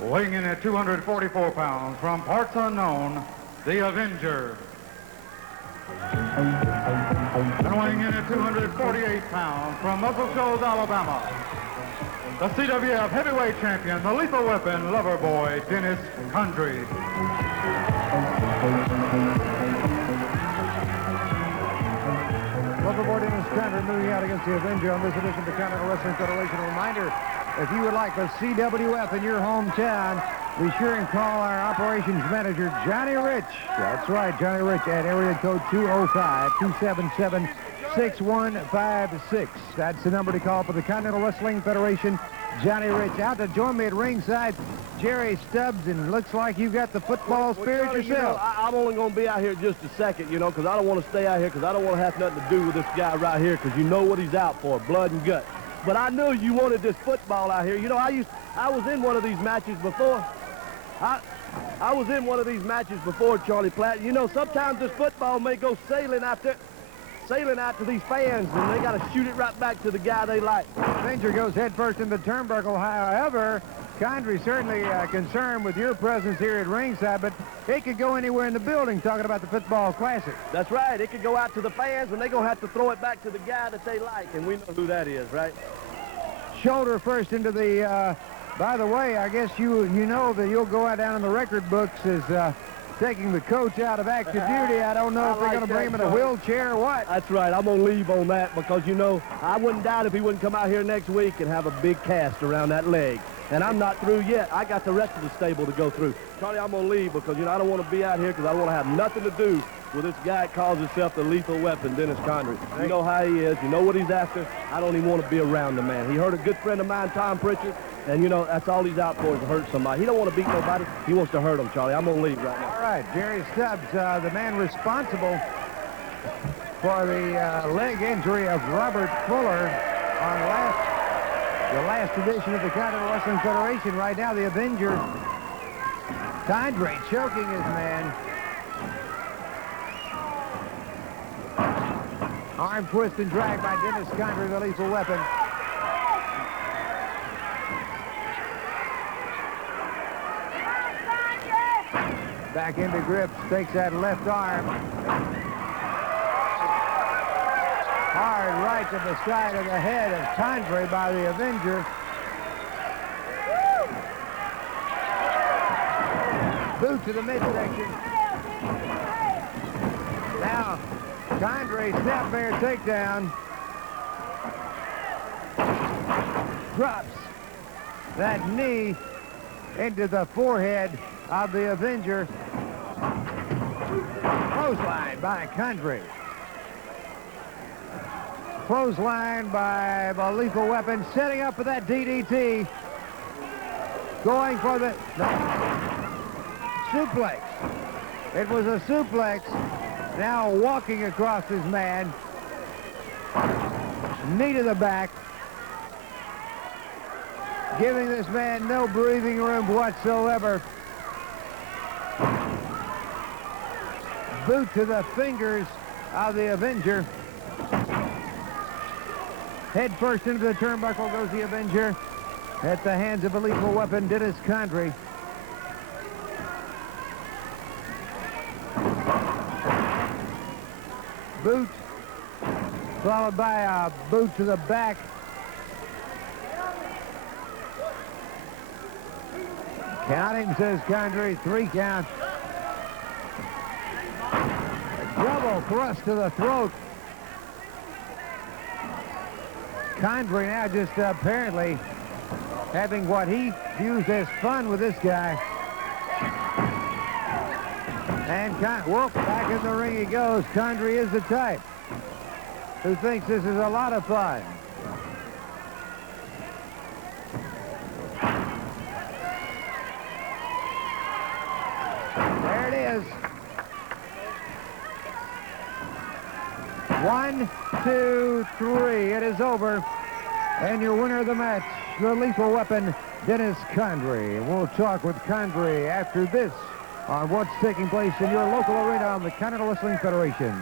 Weighing in at 244 pounds, from parts unknown, the Avenger. And weighing in at 248 pounds, from Muscle Shoals, Alabama, the CWF Heavyweight Champion, the Lethal Weapon lover boy, Dennis Condrey. Loverboy Dennis Condrey moving out against the Avenger on this edition of the Continental Wrestling Federation. A reminder, if you would like a CWF in your hometown, be sure and call our operations manager, Johnny Rich. That's right, Johnny Rich, at area code 205-277-6156. That's the number to call for the Continental Wrestling Federation. Johnny Rich out to join me at ringside, Jerry Stubbs, and looks like you got the football spirit Charlie, yourself. I'm only going to be out here just a second, because I don't want to stay out here because I don't want to have nothing to do with this guy right here, because you know what he's out for, blood and guts. But I knew you wanted this football out here. I was in one of these matches before. I was in one of these matches before, Charlie Platt. Sometimes this football may go sailing out to these fans, and they got to shoot it right back to the guy they like. Avenger goes headfirst in the turnbuckle. However, Condrey certainly concerned with your presence here at ringside, but it could go anywhere in the building, talking about the football classic. That's right. It could go out to the fans, and they're going to have to throw it back to the guy that they like, and we know who that is, right? Shoulder first into the, by the way, I guess you know that you'll go out down in the record books as taking the coach out of active duty. I don't know if they're going to bring him in a wheelchair or what. That's right. I'm going to leave on that because, I wouldn't doubt if he wouldn't come out here next week and have a big cast around that leg. And I'm not through yet. I got the rest of the stable to go through. Charlie, I'm going to leave because, I don't want to be out here because I don't want to have nothing to do with this guy that calls himself the Lethal Weapon, Dennis Condrey. You know how he is. You know what he's after. I don't even want to be around the man. He hurt a good friend of mine, Tom Pritchard, and, that's all he's out for is to hurt somebody. He don't want to beat nobody. He wants to hurt them, Charlie. I'm going to leave right now. All right, Jerry Stubbs, the man responsible for the leg injury of Robert Fuller on the last edition of the Continental Wrestling Federation. Right now, the Avenger, Condrey, choking his man. Arm twist and drag by Dennis Condrey, the Lethal Weapon. Back into grips, takes that left arm. Hard right to the side of the head of Condrey by the Avenger. Boot to the midsection. Now, Condrey, snap bear takedown. Drops that knee into the forehead of the Avenger. Clothesline by Condrey. Clothesline by the Lethal Weapon, setting up for that DDT. Going for the suplex. It was a suplex. Now walking across his man. Knee to the back. Giving this man no breathing room whatsoever. Boot to the fingers of the Avenger. Head first into the turnbuckle goes the Avenger at the hands of a Lethal Weapon, Dennis Condrey. Boot, followed by a boot to the back. Count him, says Condrey, 3 count. Double thrust to the throat. Condrey now just apparently having what he views as fun with this guy. And whoop, back in the ring he goes. Condrey is the type who thinks this is a lot of fun. There it is. 1, 2, 3. It is over. And your winner of the match, the Lethal Weapon, Dennis Condrey. We'll talk with Condrey after this on what's taking place in your local arena on the Continental Wrestling Federation.